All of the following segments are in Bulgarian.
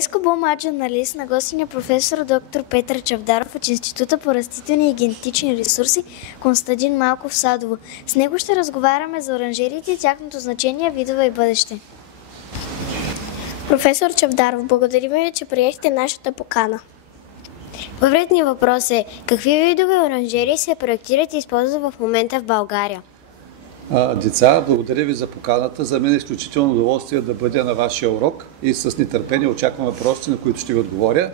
Днес Бомаджа журналист на гостиня професор доктор Петър Чавдаров от Института по растителни и генетични ресурси Константин Малков Садово. С него ще разговаряме за оранжериите, тяхното значение, видове и бъдеще. Професор Чавдаров, благодарим ви, че приехте нашата покана. Първият ни въпрос е: какви видове оранжерии се проектират и използват в момента в България? Деца, благодаря ви за поканата. За мен е изключително удоволствие да бъда на вашия урок и с нетърпение очаквам въпросите, на които ще ви отговоря.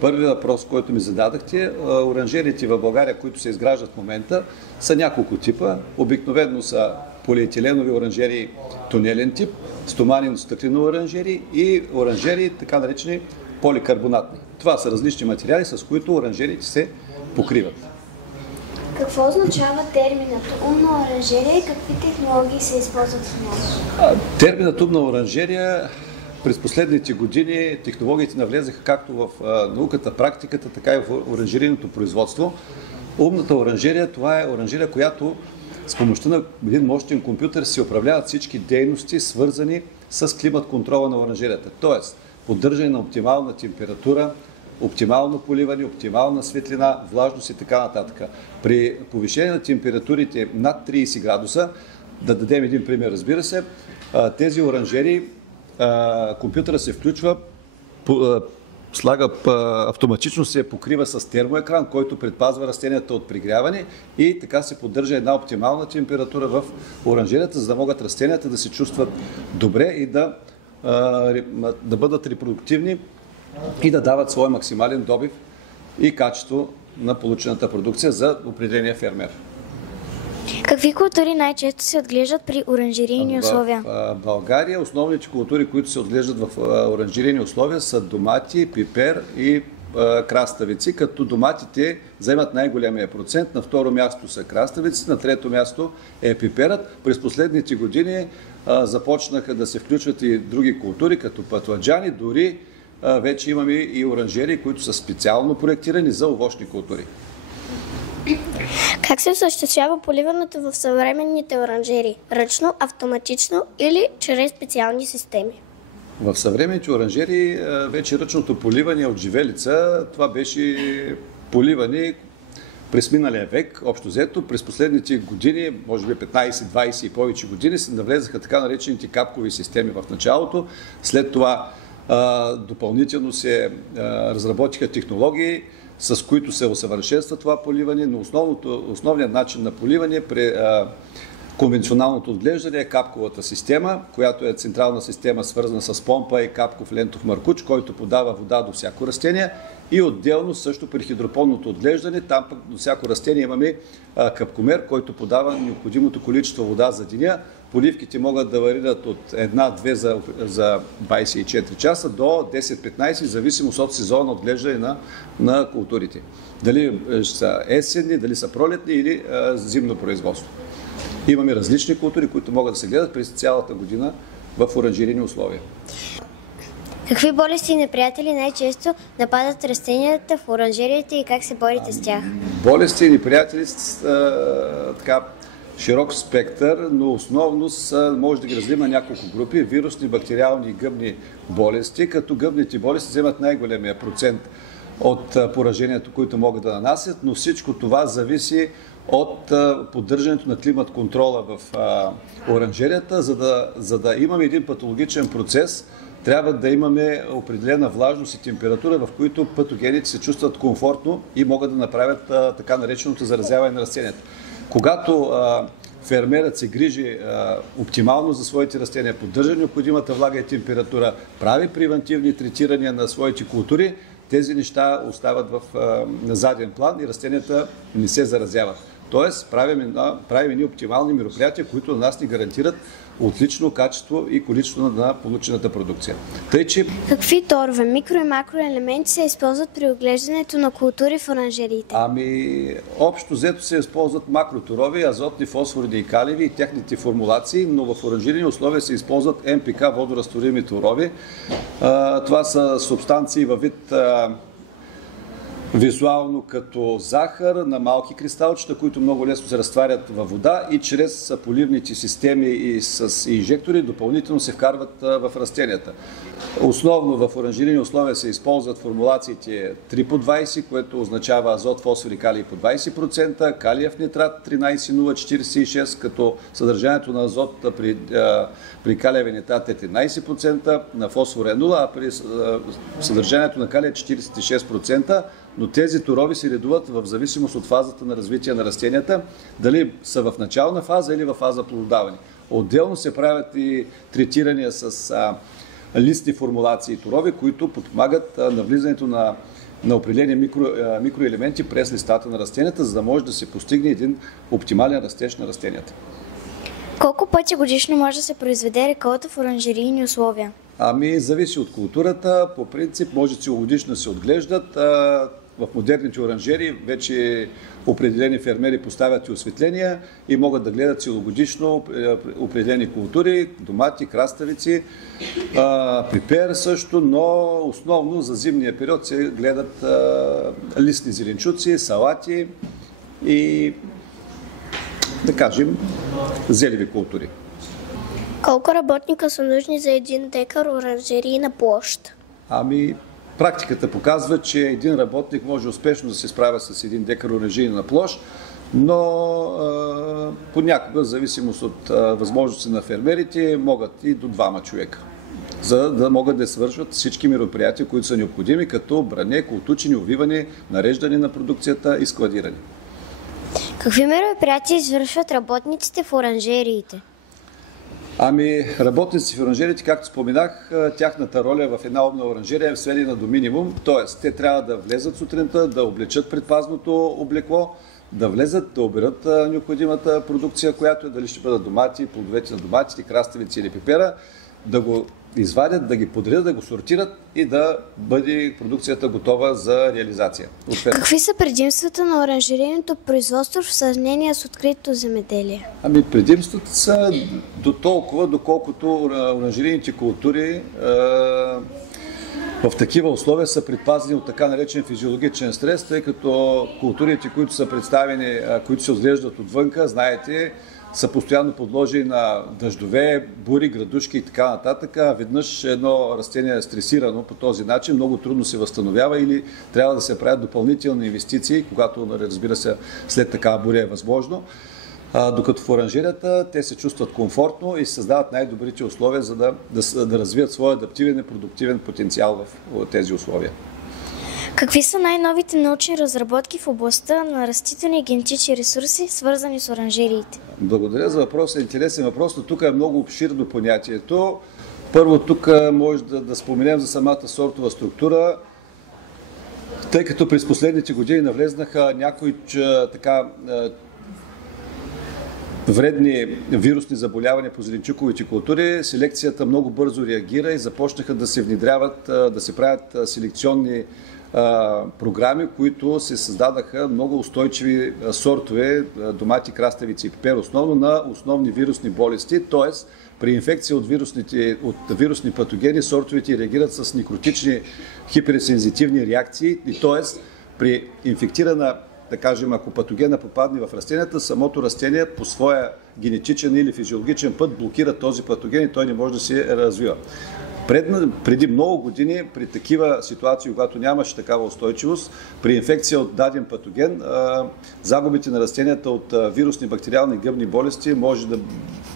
Първият въпрос, който ми зададахте: оранжериите в България, които се изграждат в момента, са няколко типа. Обикновено са полиетиленови оранжерии тунелен тип, стоманено-стъклени оранжерии и оранжерии, така наречени поликарбонатни. Това са различни материали, с които оранжериите се покриват. Какво означава терминът умна оранжерия и какви технологии се използват в нея? Терминът умна оранжерия, през последните години технологиите навлезаха както в науката, практиката, така и в оранжерийното производство. Умната оранжерия, това е оранжерия, която с помощта на един мощен компютър се управляват всички дейности, свързани с климат контрола на оранжерията. Тоест, поддържане на оптимална температура, оптимално поливане, оптимална светлина, влажност и така нататък. При повишение на температурите над 30 градуса, да дадем един пример, разбира се, тези оранжерии, компютъра се включва, автоматично се покрива с термоекран, който предпазва растенията от пригряване и така се поддържа една оптимална температура в оранжерията, за да могат растенията да се чувстват добре и да бъдат репродуктивни и да дават своя максимален добив и качество на получената продукция за определения фермер. Какви култури най-често се отглеждат при оранжерийни условия? В България основните култури, които се отглеждат в оранжерийни условия, са домати, пипер и краставици, като доматите вземат най-големия процент, на второ място са краставици, на трето място е пиперът. През последните години започнаха да се включват и други култури, като пътладжани, дори вече имаме и оранжерии, които са специално проектирани за овощни култури. Как се осъществява поливането в съвременните оранжерии? Ръчно, автоматично или чрез специални системи? В съвременните оранжерии вече ръчното поливане от живелица, това беше поливане през миналия век, общо взето. През последните години, може би 15, 20 и повече години, се навлезаха така наречените капкови системи в началото. След това допълнително се разработиха технологии, с които се усъвършенства това поливане, но основният начин на поливане при конвенционалното отглеждане е капковата система, която е централна система, свързана с помпа и капков лентов маркуч, който подава вода до всяко растение, и отделно също при хидропонното отглеждане, там пък до всяко растение имаме капкомер, който подава необходимото количество вода за деня. Поливките могат да варират от 1-2 за 24 часа до 10-15, в зависимост от сезона отглеждане на културите. Дали са есенни, дали са пролетни или зимно производство. Имаме различни култури, които могат да се гледат през цялата година в оранжерийни условия. Какви болести и неприятели най-често нападат растенията в оранжериите и как се борите с тях? Болести и неприятели са широк спектър, но основно може да ги разделим на няколко групи: вирусни, бактериални и гъбни болести, като гъбните болести вземат най-големия процент от поражението, които могат да нанасят, но всичко това зависи от поддържането на климат контрола в оранжерията. За да имаме един патологичен процес, трябва да имаме определена влажност и температура, в които патогените се чувстват комфортно и могат да направят така нареченото заразяване на растенията. Когато фермерът се грижи оптимално за своите растения, поддържа необходимата влага и температура, прави превентивни третирания на своите култури, тези неща остават на заден план и растенията не се заразяват. Тоест, правим оптимални мероприятия, които на нас ни гарантират отлично качество и количество на получената продукция. Какви торове, микро- и макроелементи се използват при отглеждането на култури в оранжериите? Общо взето се използват макроторови, азотни, фосфорни и калиеви и техните формулации, но в оранжерийни условия се използват МПК водоразтворими торови. Това са субстанции във вид визуално като захар на малки кристалчета, които много лесно се разтварят във вода и чрез поливните системи и с инжектори допълнително се вкарват в растенията. Основно в оранжерийни условия се използват формулациите 3 по 20, което означава азот, фосфор и калий по 20%, калиев нитрат 13,046, като съдържанието на азот при калиевия нитрат е 13%, на фосфор е 0, а при съдържанието на калия е 46%, но тези торове се редуват в зависимост от фазата на развитие на растенията, дали са в начална фаза или в фаза плододаване. Отделно се правят и третирания с листни формулации и торове, които подпомагат навлизането на определени микроелементи през листата на растенията, за да може да се постигне един оптимален растеж на растенията. Колко пъти годишно може да се произведе реколта в оранжерийни условия? Зависи от културата. По принцип може целогодишно да се отглеждат. В модерните оранжерии вече определени фермери поставят и осветления и могат да гледат целогодишно определени култури, домати, краставици, пипер също, но основно за зимния период се гледат листни зеленчуци, салати и, да кажем, зелеви култури. Колко работника са нужни за 1 декар оранжерийна площ? Практиката показва, че един работник може успешно да се справя с 1 декар оранжерийна площ, но понякога, в зависимост от възможности на фермерите, могат и до 2 човека, за да могат да свършват всички мероприятия, които са необходими, като бране, колтучене, увиване, нареждане на продукцията и складиране. Какви мероприятия извършват работниците в оранжериите? Работници в оранжериите, както споменах, тяхната роля в една оранжерия е сведена до минимум, т.е. те трябва да влезат сутринта, да облечат предпазното облекло, да влезат, да оберат необходимата продукция, която дали ще бъдат домати, плодовете на доматите, краставици или пипера, да го извадят, да ги подредят, да го сортират и да бъде продукцията готова за реализация. Какви са предимствата на оранжерийното производство в сравнение с откритото земеделие? Предимствата са до толкова, доколкото оранжерийните култури в такива условия са предпазени от така наречен физиологичен стрес, тъй като културите, които са представени, които се отглеждат отвънка, знаете, са постоянно подложени на дъждове, бури, градушки и така нататък. Веднъж едно растение е стресирано по този начин, много трудно се възстановява или трябва да се правят допълнителни инвестиции, когато, разбира се, след такава буря е възможно. Докато в оранжерията те се чувстват комфортно и създават най-добрите условия, за да развият своя адаптивен и продуктивен потенциал в тези условия. Какви са най-новите научни разработки в областта на растителни и генетични ресурси, свързани с оранжериите? Благодаря за въпроса. Интересен въпрос, но тук е много обширно понятието. Първо тук може да споменем за самата сортова структура, тъй като през последните години навлезнаха някои вредни вирусни заболявания по зеленчуковите култури, селекцията много бързо реагира и започнаха да се внедряват, да се правят селекционни програми, които се създадаха много устойчиви сортове, домати, краставици и пипер, основно на основни вирусни болести, т.е. при инфекция от вирусни патогени сортовете реагират с некротични хиперсензитивни реакции и т.е. при инфектирана, да кажем, ако патогена попадне в растенията, самото растение по своя генетичен или физиологичен път блокира този патоген и той не може да се развива. Преди много години, при такива ситуации, когато нямаше такава устойчивост, при инфекция от даден патоген, загубите на растенията от вирусни, бактериални и гъбни болести може да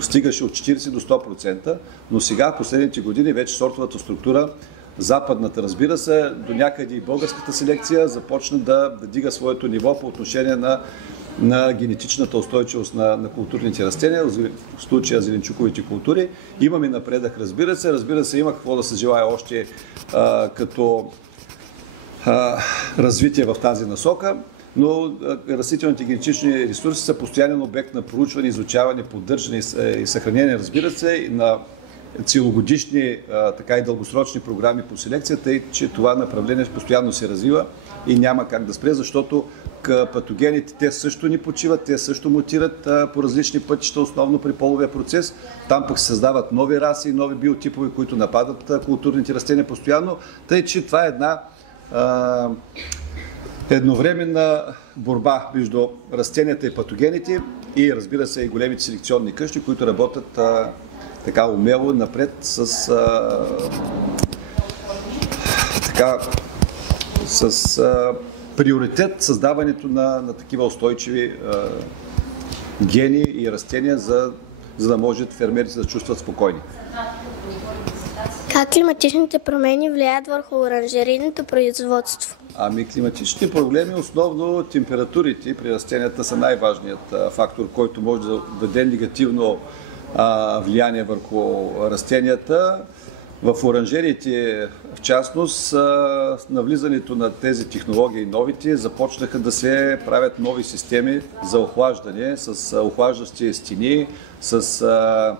стигаше от 40 до 100%, но сега, последните години, вече сортовата структура, западната, разбира се, до някъде и българската селекция започна да дига своето ниво по отношение на генетичната устойчивост на културните растения, в случая зеленчуковите култури. Имаме напредък, разбира се, има какво да се желае още като развитие в тази насока, но растителните генетични ресурси са постоянен обект на проучване, изучаване, поддържане и съхранение, разбира се, на целогодишни и дългосрочни програми по селекцията и че това направление постоянно се развива и няма как да спре, защото патогените те също ни почиват, те също мутират по различни пътища, основно при половия процес. Там пък се създават нови раси, нови биотипове, които нападат културните растения постоянно. Тъй, че това е една едновременна борба между растенията и патогените и, разбира се, и големите селекционни къщи, които работят така умело напред с приоритет създаването на такива устойчиви гени и растения, за да може фермерите да чувстват спокойни. Как климатичните промени влияят върху оранжерийното производство? Климатичните проблеми, основно температурите при растенията са най-важният фактор, който може да даде негативно влияние върху растенията. В оранжериите, в частност, с навлизането на тези технологии новите, започнаха да се правят нови системи за охлаждане, с охлаждащи стени, с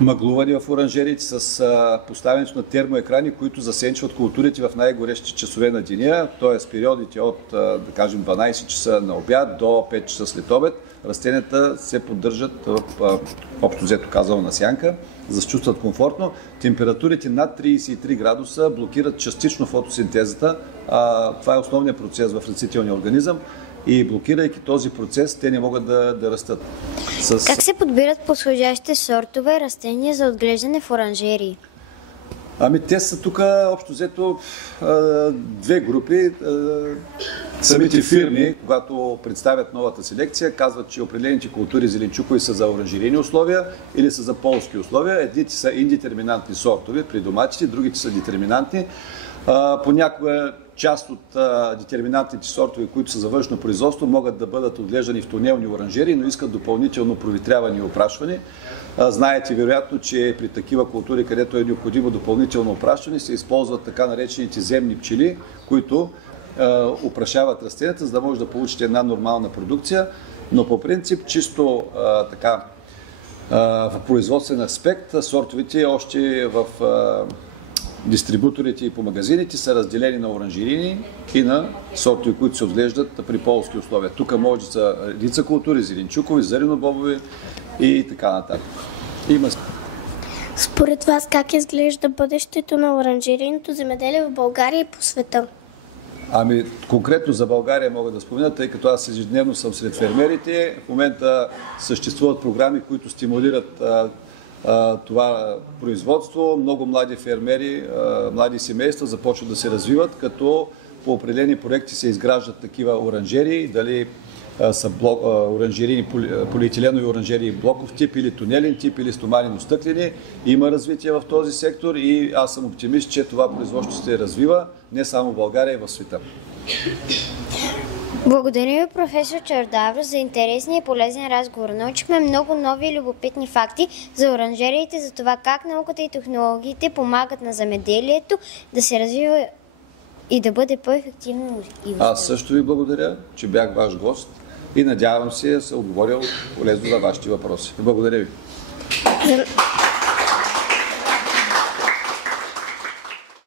мъглуване в оранжериите, с поставянето на термоекрани, които засенчват културите в най-горещите часове на деня, т.е. периодите от, да кажем, 12 часа на обяд до 5 часа след обед. Растенията се поддържат в, общо взето казано, на сянка, за да се чувстват комфортно. Температурите над 33 градуса блокират частично фотосинтезата. Това е основният процес в растителния организъм и блокирайки този процес, те не могат да растат. Как се подбират подходящите сортове растения за отглеждане в оранжерии? Те са тук общо взето две групи. Самите фирми, когато представят новата селекция, казват, че определените култури зеленчукови са за оранжерийни условия или са за полски условия. Едните са индетерминантни сортове при доматите, другите са детерминантни. Понякога част от детерминантните сортове, които са за външно производство, могат да бъдат отглеждани в тунелни оранжерии, но искат допълнително проветряване и опрашване. Знаете вероятно, че при такива култури, където е необходимо допълнително опрашване, се използват така наречените земни пчели, които опрашават растенията, за да може да получите една нормална продукция. Но по принцип, чисто в производствен аспект, сортовете още в дистрибуторите и по магазините са разделени на оранжерийни и на сортове, които се отглеждат при полски условия. Тук може да са редица култури, зеленчукови, зеленобобови и така нататък. Според вас как изглежда бъдещето на оранжерийното земеделие в България и по света? Конкретно за България мога да спомена, тъй като аз ежедневно съм сред фермерите. В момента съществуват програми, които стимулират това производство. Много млади фермери, млади семейства започват да се развиват, като по определени проекти се изграждат такива оранжерии, дали са оранжерийни, полиетиленови оранжерии блоков тип или тунелен тип или стоманено-стъклени. Има развитие в този сектор и аз съм оптимист, че това производство се развива не само в България, и в света. Благодаря ви, професор Чавдаров, за интересния и полезен разговор. Научихме много нови и любопитни факти за оранжериите, за това как науката и технологиите помагат на земеделието да се развива и да бъде по-ефективно. Аз също ви благодаря, че бях ваш гост и надявам се да се отговорил полезно на вашите въпроси. Благодаря ви.